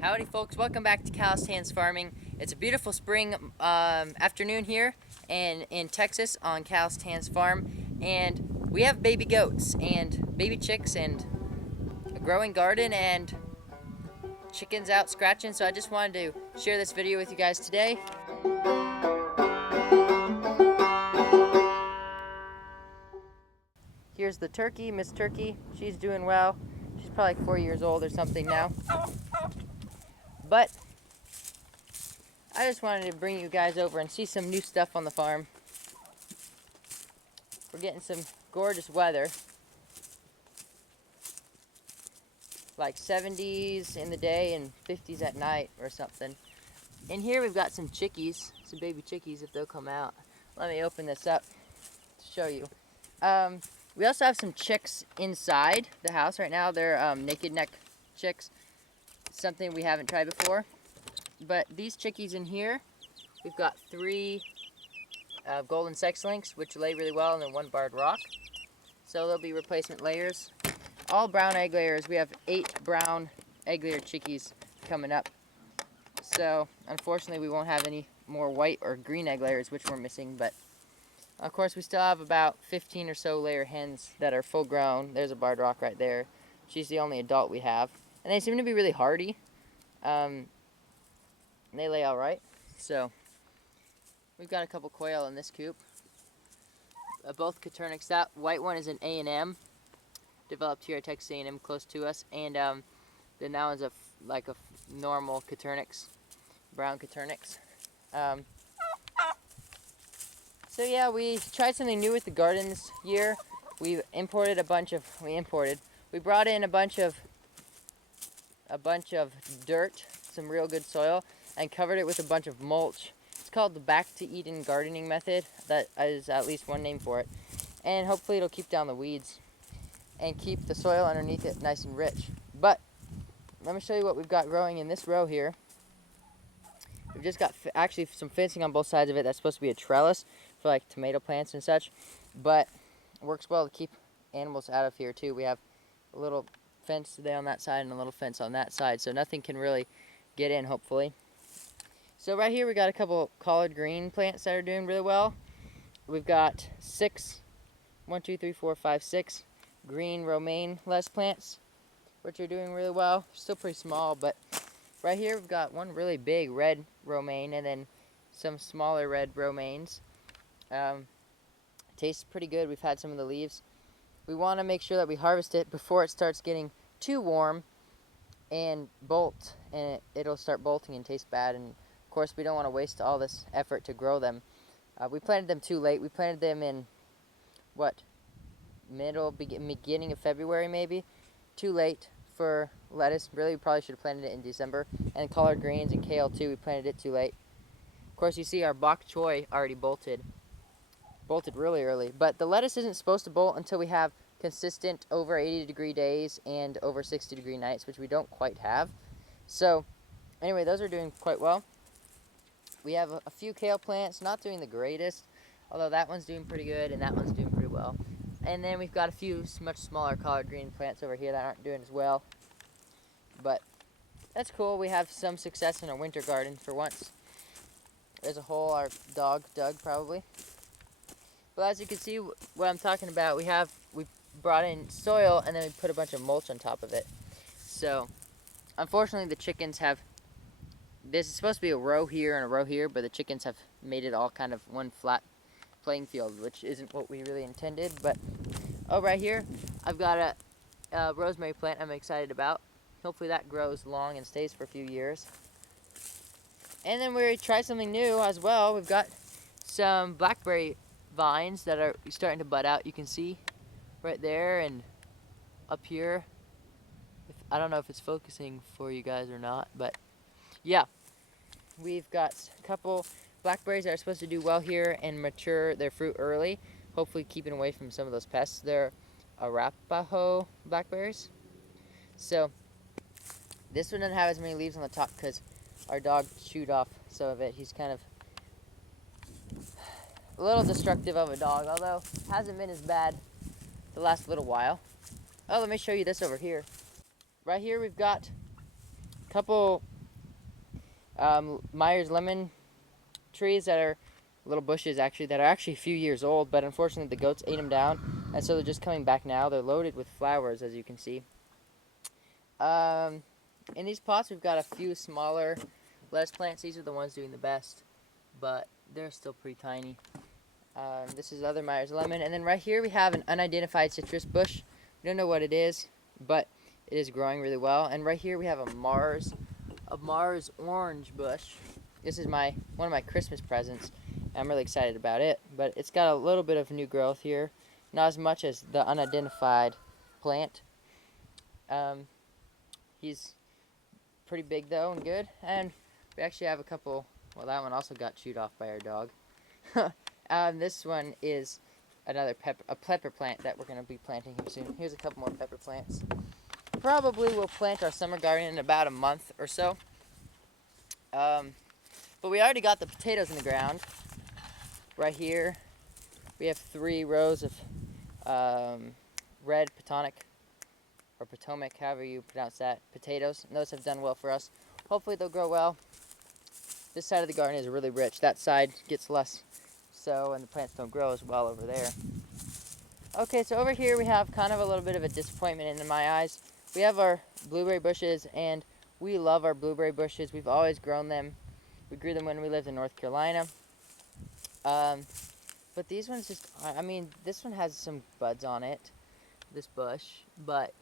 Howdy folks, welcome back to Calloused Hands Farming. It's a beautiful spring afternoon here in Texas on Calloused Hands Farm, and we have baby goats and baby chicks and a growing garden and chickens out scratching, so I just wanted to share this video with you guys today. Here's the turkey, Miss Turkey. She's doing well. She's probably like 4 years old or something now. But I just wanted to bring you guys over and see some new stuff on the farm. We're getting some gorgeous weather, like 70s in the day and 50s at night or something. In here we've got some chickies, some baby chickies if they'll come out. Let me open this up to show you. We also have some chicks inside the house right now. They're naked neck chicks, something we haven't tried before. But these chickies in here, we've got 3 golden sex links, which lay really well, and then 1 barred rock. So there'll be replacement layers. All brown egg layers. We have 8 brown egg layer chickies coming up. So unfortunately we won't have any more white or green egg layers, which we're missing. But of course we still have about 15 or so layer hens that are full grown. There's a barred rock right there. She's the only adult we have. And they seem to be really hardy. They lay all right. So we've got a couple quail in this coop. Both Coturnix. That white one is an A&M, developed here at Texas A&M close to us, and then that one's like a normal Coturnix, brown Coturnix. So yeah, we tried something new with the garden this year. We brought in a bunch of dirt, some real good soil, and covered it with a bunch of mulch. It's called the Back to Eden gardening method. That is at least one name for it. And hopefully it'll keep down the weeds and keep the soil underneath it nice and rich. But let me show you what we've got growing in this row here. We've just got actually some fencing on both sides of it. That's supposed to be a trellis for like tomato plants and such. But it works well to keep animals out of here too. We have a little fence today on that side and a little fence on that side, so nothing can really get in, hopefully. So right here we got a couple collard green plants that are doing really well. We've got 6 green romaine lettuce plants, which are doing really well. Still pretty small, but right here we've got one really big red romaine and then some smaller red romaines. Tastes pretty good. We've had some of the leaves. We want to make sure that we harvest it before it starts getting too warm and bolt, and it'll start bolting and taste bad. And of course we don't want to waste all this effort to grow them. We planted them too late. We planted them in beginning of February maybe. Too late for lettuce. Really, we probably should have planted it in December. And collard greens and kale too, we planted it too late. Of course you see our bok choy already bolted really early. But the lettuce isn't supposed to bolt until we have consistent over 80-degree days and over 60-degree nights, which we don't quite have. So anyway, those are doing quite well. We have a few kale plants, not doing the greatest, although that one's doing pretty good and that one's doing pretty well. And then we've got a few much smaller collard green plants over here that aren't doing as well. But that's cool. We have some success in our winter garden for once. There's a hole our dog dug probably. Well, as you can see what I'm talking about, we brought in soil and then we put a bunch of mulch on top of it. So unfortunately the chickens have, this is supposed to be a row here and a row here, but the chickens have made it all kind of one flat playing field, which isn't what we really intended. But right here I've got a rosemary plant I'm excited about. Hopefully that grows long and stays for a few years. And then we tried something new as well. We've got some blackberry vines that are starting to bud out. You can see right there and up here. I don't know if it's focusing for you guys or not, but yeah, we've got a couple blackberries that are supposed to do well here and mature their fruit early, hopefully keeping away from some of those pests. They're Arapaho blackberries. So this one doesn't have as many leaves on the top because our dog chewed off some of it. He's kind of a little destructive of a dog, although hasn't been as bad the last little while. Oh, let me show you this over here. Right here we've got couple Myers lemon trees that are little bushes actually that are actually a few years old, but unfortunately the goats ate them down, and so they're just coming back now. They're loaded with flowers, as you can see. In these pots, we've got a few smaller lettuce plants. These are the ones doing the best, but they're still pretty tiny. This is other Myers lemon, and then right here we have an unidentified citrus bush. We don't know what it is, but it is growing really well. And right here we have a Mars orange bush. This is one of my Christmas presents. I'm really excited about it, but it's got a little bit of new growth here, not as much as the unidentified plant. He's pretty big though and good, and we actually have a couple. Well, that one also got chewed off by our dog. This one is another pepper plant that we're going to be planting here soon. Here's a couple more pepper plants. Probably we'll plant our summer garden in about a month or so. But we already got the potatoes in the ground. Right here, we have 3 rows of red Potomac, however you pronounce that, potatoes. And those have done well for us. Hopefully they'll grow well. This side of the garden is really rich. That side gets less so, and the plants don't grow as well over there. Okay, so over here we have kind of a little bit of a disappointment in my eyes. We have our blueberry bushes, and we love our blueberry bushes. We've always grown them. We grew them when we lived in North Carolina. But these ones just, I mean, this one has some buds on it, this bush, but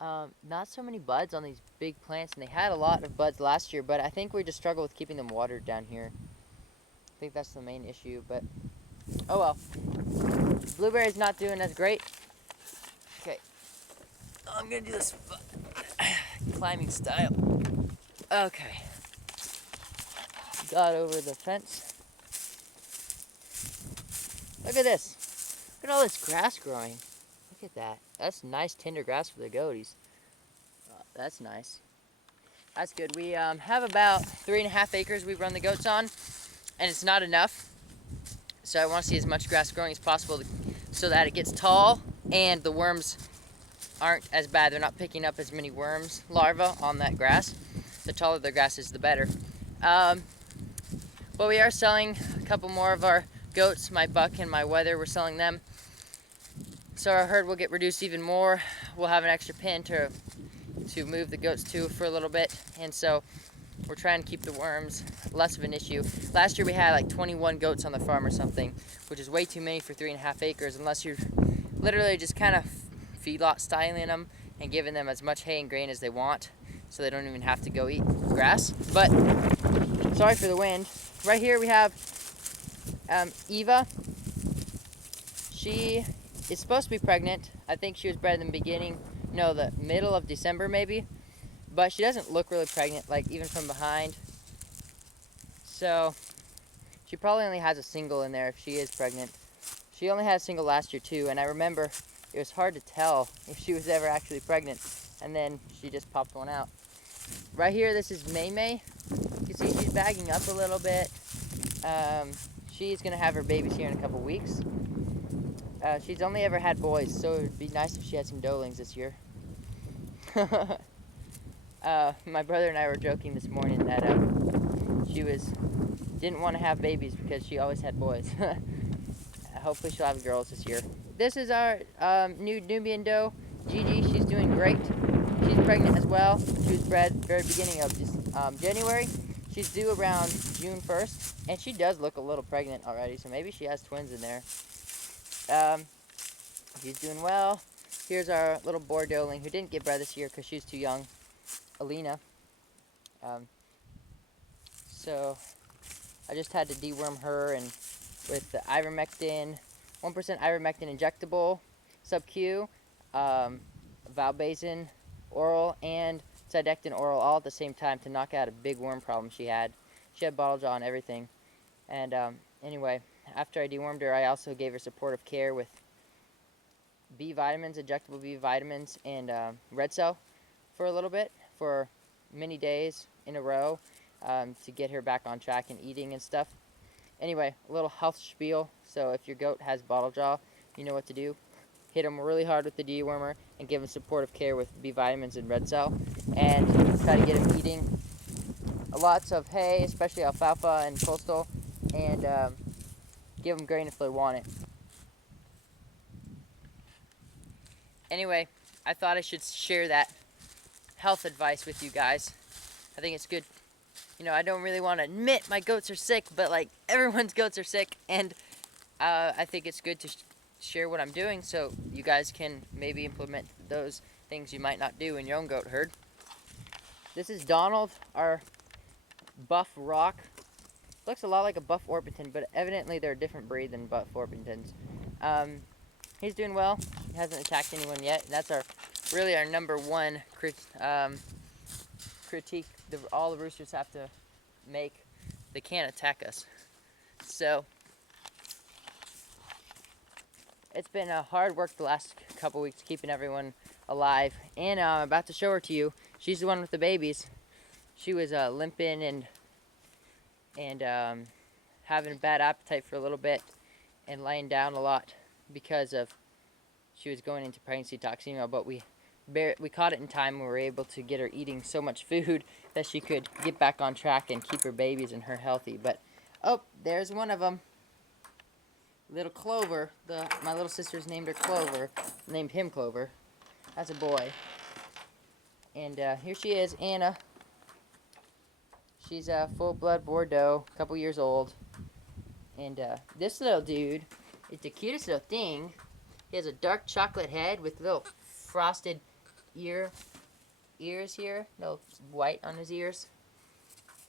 not so many buds on these big plants, and they had a lot of buds last year, but I think we just struggle with keeping them watered down here. I think that's the main issue, but oh well. Blueberry's not doing as great. Okay, I'm gonna do this climbing style. Okay, got over the fence. Look at this. Look at all this grass growing. Look at that. That's nice tender grass for the goaties. That's nice. That's good. We have about 3.5 acres we run the goats on, and it's not enough. So I want to see as much grass growing as possible so that it gets tall and the worms aren't as bad. They're not picking up as many worms, larvae on that grass. The taller the grass is, the better. But we are selling a couple more of our goats, my buck and my wether. We're selling them. So our herd will get reduced even more. We'll have an extra pen to move the goats to for a little bit. And so we're trying to keep the worms less of an issue. Last year we had like 21 goats on the farm or something, which is way too many for 3.5 acres unless you're literally just kind of feedlot styling them and giving them as much hay and grain as they want so they don't even have to go eat grass. But sorry for the wind. Right here we have Eva. She is supposed to be pregnant. I think she was bred in the middle of December maybe. But she doesn't look really pregnant, like even from behind. So she probably only has a single in there if she is pregnant. She only had a single last year too, and I remember it was hard to tell if she was ever actually pregnant. And then she just popped one out. Right here, this is May May. You can see she's bagging up a little bit. She's gonna have her babies here in a couple weeks. She's only ever had boys, so it would be nice if she had some doelings this year. My brother and I were joking this morning that she didn't want to have babies because she always had boys. Hopefully she'll have girls this year. This is our new Nubian doe, Gigi. She's doing great. She's pregnant as well. She was bred very beginning of January. She's due around June 1st, and she does look a little pregnant already, so maybe she has twins in there. She's doing well. Here's our little boar doeling who didn't get bred this year because she's too young, Alina. So I just had to deworm her and with the ivermectin, 1% ivermectin injectable, sub-Q, valbazin oral, and Cydectin oral all at the same time to knock out a big worm problem she had. She had bottle jaw and everything. And anyway, after I dewormed her, I also gave her supportive care with B vitamins, injectable B vitamins, and red cell for a little bit, for many days in a row, to get her back on track and eating and stuff. Anyway, a little health spiel. So if your goat has bottle jaw, you know what to do. Hit them really hard with the dewormer and give them supportive care with B vitamins and red cell. And try to get them eating lots of hay, especially alfalfa and coastal, and give them grain if they want it. Anyway, I thought I should share that health advice with you guys. I think it's good. You know, I don't really want to admit my goats are sick, but like everyone's goats are sick, and I think it's good to share what I'm doing so you guys can maybe implement those things you might not do in your own goat herd. This is Donald, our buff rock. Looks a lot like a buff Orpington, but evidently they're a different breed than buff Orpingtons. He's doing well. He hasn't attacked anyone yet. And that's really our number one critique all the roosters have to make. They can't attack us. So it's been hard work the last couple weeks keeping everyone alive. And I'm about to show her to you. She's the one with the babies. She was limping and having a bad appetite for a little bit and laying down a lot because of she was going into pregnancy toxemia, but we caught it in time and we were able to get her eating so much food that she could get back on track and keep her babies and her healthy. But oh, there's one of them, little Clover. My little sister's named her Clover, named him Clover. That's a boy. And here she is, Anna. She's a full-blood Bordeaux, a couple years old. And this little dude is the cutest little thing. He has a dark chocolate head with little frosted ears here. No white on his ears.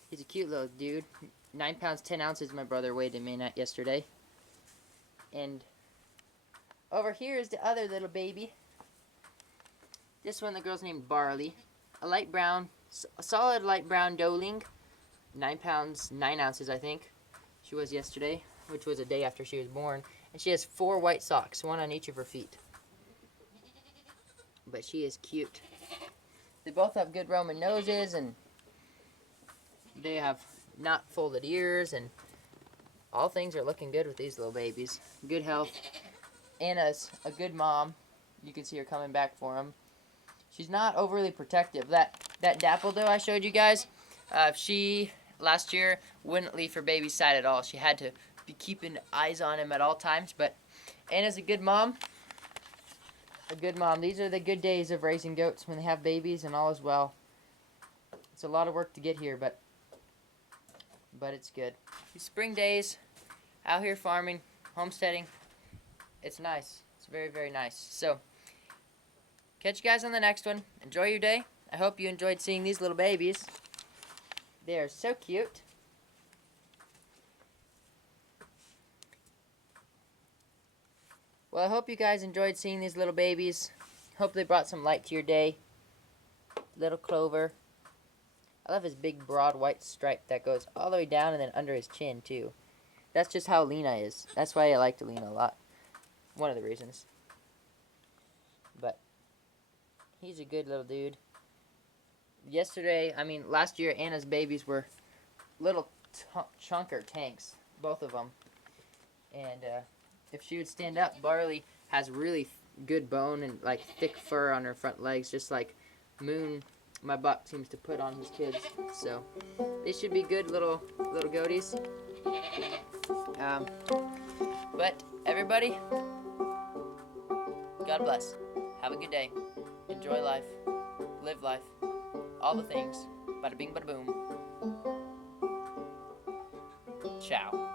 He's a cute little dude. 9 pounds, 10 ounces my brother weighed him in at yesterday. And over here is the other little baby. This one the girl's named Barley. A light brown, a solid light brown doeling. 9 pounds, 9 ounces I think. She was yesterday, which was a day after she was born. And she has 4 white socks, one on each of her feet. But she is cute. They both have good Roman noses, and they have not folded ears, and all things are looking good with these little babies. Good health. Anna's a good mom. You can see her coming back for them. She's not overly protective. That dapple doe I showed you guys, she last year wouldn't leave her baby's side at all. She had to be keeping eyes on him at all times. But Anna's a good mom. A good mom. These are the good days of raising goats when they have babies and all is well. It's a lot of work to get here, but it's good. These spring days, out here farming, homesteading, it's nice. It's very, very nice. So, catch you guys on the next one. Enjoy your day. I hope you enjoyed seeing these little babies. They are so cute. Well, I hope you guys enjoyed seeing these little babies. Hope they brought some light to your day. Little Clover. I love his big, broad, white stripe that goes all the way down and then under his chin, too. That's just how Lena is. That's why I like Lena a lot. One of the reasons. But he's a good little dude. Last year, Anna's babies were little chunker tanks, both of them. And if she would stand up, Barley has really good bone and like thick fur on her front legs, just like Moon, my buck, seems to put on his kids. So they should be good little goaties. But everybody, God bless. Have a good day. Enjoy life. Live life. All the things. Bada bing, bada boom. Ciao.